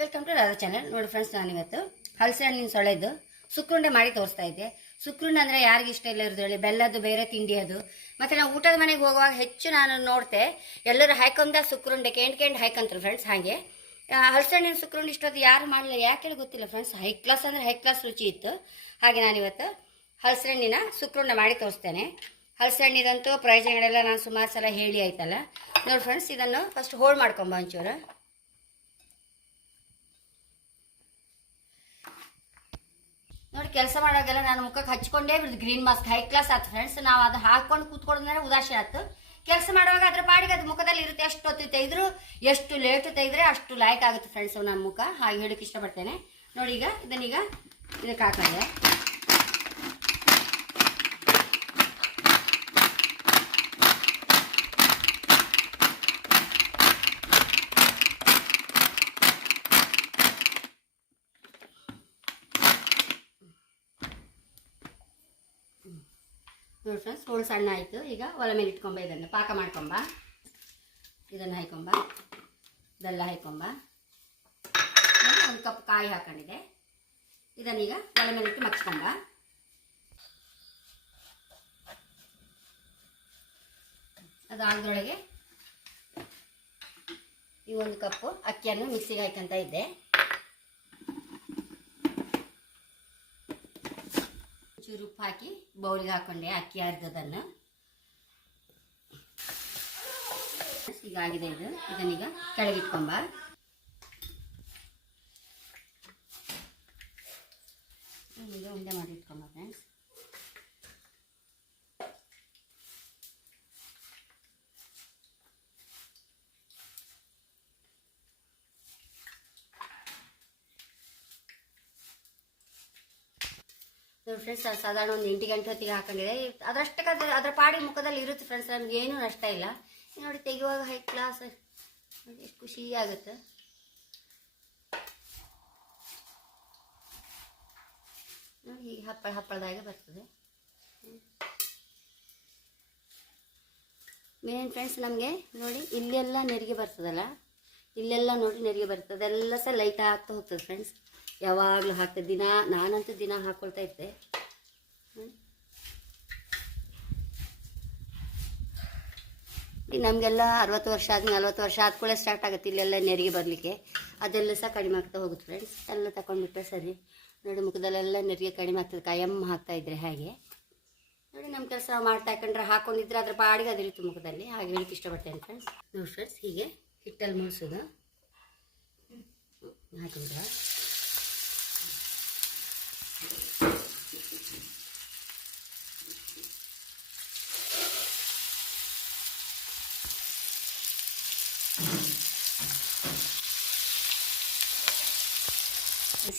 Welcome to Radha channel ನೋಡಿ friends ನಾನಿವತ್ತು ಹಲಸೆ ಹಣ್ಣಿನ ಸೊಳೆದು ಸುಕ್ರುಂಡೆ ಮಾಡಿ ತೋರಿಸ್ತಾ ಇದ್ದೆ. ಸುಕ್ರುಂಡೆ ಅಂದರೆ ಯಾರಿಗೆ ಇಷ್ಟ ಇಲ್ಲ ಇರೋದ್ರಲ್ಲಿ? ಬೆಲ್ಲದ್ದು, ಬೇರೆ ತಿಂಡಿ ಅದು ಮತ್ತು ನಾವು ಊಟದ ಮನೆಗೆ ಹೋಗುವಾಗ ಹೆಚ್ಚು ನಾನು ನೋಡ್ತೆ, ಎಲ್ಲರೂ ಹಾಯ್ಕೊಂಡ ಸುಕ್ರುಂಡೆ ಕೆಂಡ್ ಕೆಂಡ್ ಹಾಯ್ಕೊಂತಾರೆ ಫ್ರೆಂಡ್ಸ್ ಹಾಗೆ. ಹಲಸೆ ಹಣ್ಣಿನ ಸುಕ್ರುಂಡೆ ಇಷ್ಟೊತ್ತು ಯಾರು ಮಾಡಲಿಲ್ಲ ಯಾಕೆ ಹೇಳಿ ಗೊತ್ತಿಲ್ಲ ಫ್ರೆಂಡ್ಸ್ ಹೈ ಕ್ಲಾಸ್ ಅಂದರೆ ಹೈ ಕ್ಲಾಸ್ ರುಚಿ ಇತ್ತು. ಹಾಗೆ ನಾನಿವತ್ತು ಹಲಸೆ ಹಣ್ಣಿನ ಸುಕ್ರುಂಡೆ ಮಾಡಿ ತೋರಿಸ್ತೇನೆ. ಹಲಸೆ ಹಣ್ಣಿದಂತೂ ಪ್ರಯೋಜನಗಳೆಲ್ಲ ನಾನು ಸುಮಾರು ಸಲ ಹೇಳಿ ಆಯ್ತಲ್ಲ. ನೋಡಿ ಫ್ರೆಂಡ್ಸ್ ಇದನ್ನು ಫಸ್ಟ್ ಹೋಲ್ಡ್ ಮಾಡ್ಕೊಂಬ ಒಂಚೂರು. ನೋಡಿ, ಕೆಲಸ ಮಾಡೋಗೆಲ್ಲ ನಾನು ಮುಖಕ್ಕೆ ಹಚ್ಕೊಂಡೇ ಬಿಡುದು ಗ್ರೀನ್ ಮಾಸ್ಕ್ ಹೈ ಕ್ಲಾಸ್ ಆಯ್ತು ಫ್ರೆಂಡ್ಸ್ ನಾವು ಅದು ಹಾಕೊಂಡು ಕೂತ್ಕೊಳ್ಳೋದ್ರೆ ಉದಾಸೀನ ಆಯ್ತು ಕೆಲಸ ಮಾಡುವಾಗ ಅದ್ರ ಪಾಡಿಗೆ ಅದು ಮುಖದಲ್ಲಿ ಇರುತ್ತೆ, ಎಷ್ಟು ಹೊತ್ತು ತೆಗೆದ್ರು ಎಷ್ಟು ಲೇಟ್ ತೆಗೆದ್ರೆ ಅಷ್ಟು ಲೈಕ್ ಆಗುತ್ತೆ ಫ್ರೆಂಡ್ಸ್ ನನ್ನ ಮುಖ. ಹಾಗೆ ಹೇಳಕ್ಕೆ ಇಷ್ಟಪಡ್ತೇನೆ. ನೋಡಿ ಈಗ, ಇದನ್ನೀಗ ಇದಕ್ಕೆ ಹಾಕಿದೆ ನೋಡಿ ಫ್ರೆಂಡ್ಸ್ ಹೋಳು ಸಣ್ಣ ಆಯಿತು. ಈಗ ಒಲೆ ಮೇಲೆ ಇಟ್ಕೊಂಬ ಇದನ್ನು. ಪಾಕ ಮಾಡ್ಕೊಂಬ. ಇದನ್ನು ಹಾಕೊಂಬ ಬೆಲ್ಲ ಹಾಕೊಂಬ ಒಂದು ಕಪ್ ಕಾಯಿ ಹಾಕೊಂಡಿದೆ. ಇದನ್ನೀಗ ಒಲೆ ಮೇಲೆ ಇಟ್ಟು ಮಚ್ಕೊಂಬ ಅದಾದ್ರೊಳಗೆ ಈ ಒಂದು ಕಪ್ಪು ಅಕ್ಕಿಯನ್ನು ಮಿಕ್ಸಿಗೆ ಹಾಕಂತ ಇದ್ದೆ. ಚೂರು ಉಪ್ಪು ಹಾಕಿ ಬೌಲಿಗೆ ಹಾಕೊಂಡೆ ಅಕ್ಕಿ ಅರ್ಧದನ್ನು. ಈಗ ಆಗಿದೆ ಇದು. ಇದನ್ನೀಗ ಕೆಳಗಿಟ್ಕೊಂಬ. ಈಗ ಉಂಡೆ ಮಾಡಿ ಇಟ್ಕೊಂಬ ಫ್ರೆಂಡ್ಸ್ ನೋಡಿ ಫ್ರೆಂಡ್ಸ್ ಸಾಧಾರಣ ಒಂದು ಎಂಟು ಗಂಟೆ ಹೊತ್ತಿಗೆ ಹಾಕೊಂಡಿದೆ. ಅದರಷ್ಟಕ್ಕೆ ಅದು ಅದರ ಪಾಡಿ ಮುಖದಲ್ಲಿ ಇರುತ್ತೆ ಫ್ರೆಂಡ್ಸ್ ನಮ್ಗೆ ಏನೂ ನಷ್ಟ ಇಲ್ಲ. ನೋಡಿ, ತೆಗೆಯುವಾಗ ಹೈ ಕ್ಲಾಸ್ ಎಷ್ಟು ಖುಷಿ ಆಗುತ್ತೆ. ನೋಡಿ, ಹೀಗೆ ಹಪ್ಪಳ ಹಪ್ಪಳದಾಗೆ ಬರ್ತದೆ. ಮೇನ್ ಫ್ರೆಂಡ್ಸ್ ನಮಗೆ ನೋಡಿ, ಇಲ್ಲೆಲ್ಲ ನೆರಿಗೆ ಬರ್ತದಲ್ಲ? ಇಲ್ಲೆಲ್ಲ ನೋಡಿ ನೆರಿಗೆ ಬರುತ್ತೆ. ಅದೆಲ್ಲ ಸಹ ಲೈಟ್ ಹಾಕ್ತಾ ಹೋಗ್ತದೆ ಫ್ರೆಂಡ್ಸ್ ಯಾವಾಗಲೂ ಹಾಕ್ತದೆ ದಿನ, ನಾನಂತೂ ದಿನ ಹಾಕ್ಕೊಳ್ತಾ ಇದ್ದೆ. ನಮಗೆಲ್ಲ ಅರವತ್ತು ವರ್ಷ ಆದ್ಮೇಲೆ ನಲ್ವತ್ತು ವರ್ಷ ಆದ ಕೂಡ ಸ್ಟಾರ್ಟ್ ಆಗುತ್ತೆ ಇಲ್ಲೆಲ್ಲ ನೆರಿಗೆ ಬರಲಿಕ್ಕೆ. ಅದೆಲ್ಲ ಸಹ ಕಡಿಮೆ ಆಗ್ತಾ ಹೋಗುತ್ತೆ ಫ್ರೆಂಡ್ಸ್ ಎಲ್ಲ ತಗೊಂಡ್ಬಿಟ್ರೆ ಸರಿ. ನೋಡಿ, ಮುಖದಲ್ಲೆಲ್ಲ ನೆರಿಗೆ ಕಡಿಮೆ ಆಗ್ತದೆ. ಕಾಯಂ ಹಾಕ್ತಾ ಇದ್ರೆ ಹಾಗೆ. ನೋಡಿ ನಮ್ಮ ಕೆಲಸ ಮಾಡ್ತಾ ಯಾಕಂದ್ರೆ ಹಾಕೊಂಡಿದ್ರೆ ಅದ್ರ ಬಾಡಿಗೆ ಅದಿರುತ್ತೆ ಮುಖದಲ್ಲಿ. ಹಾಗೆ ಹೇಳಿಕ್ಕೆ ಇಷ್ಟಪಡ್ತೇನೆ ಫ್ರೆಂಡ್ಸ್ ನೋಡಿ ಫ್ರೆಂಡ್ಸ್ ಹೀಗೆ. ಹಿಟ್ಟಲ್ಲಿ ಮುಳ್ಸೋದು. ಹಾಕಿದ್ರೆ.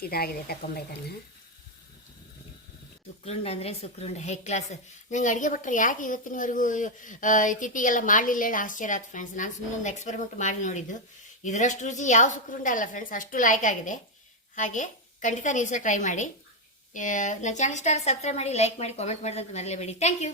ಇದಾಗಿದೆ ತಕೊಂಬ ಇದನ್ನು ಸುಕ್ರುಂಡ ಅಂದರೆ ಸುಕ್ರುಂಡ ಹೈ ಕ್ಲಾಸ್. ನಂಗೆ ಅಡುಗೆ ಭಟ್ರು ಯಾಕೆ ಇವತ್ತಿನವರೆಗೂ ತಿಥಿಗೆಲ್ಲ ಮಾಡಲಿಲ್ಲ ಹೇಳಿ ಆಶ್ಚರ್ಯ ಆಯ್ತು ಫ್ರೆಂಡ್ಸ್ ನಾನು ಸುಮ್ಮನೆ ಒಂದು ಎಕ್ಸ್ಪೆರಿಮೆಂಟ್ ಮಾಡಿ ನೋಡಿದ್ದು. ಇದರಷ್ಟು ರುಚಿ ಯಾವ ಸುಕ್ರುಂಡ ಅಲ್ಲ ಫ್ರೆಂಡ್ಸ್ ಅಷ್ಟು ಲೈಕ್ ಆಗಿದೆ. ಹಾಗೆ ಖಂಡಿತ ನೀವು ಸಹ ಟ್ರೈ ಮಾಡಿ. ನನ್ನ ಚಾನಲ್ ಸ್ಟಾರ್ ಸಬ್ಸ್ಕ್ರೈಬ್ ಮಾಡಿ ಲೈಕ್ ಮಾಡಿ ಕಾಮೆಂಟ್ ಮಾಡೋದಂತ ಮರಲೇಬೇಡಿ. Thank you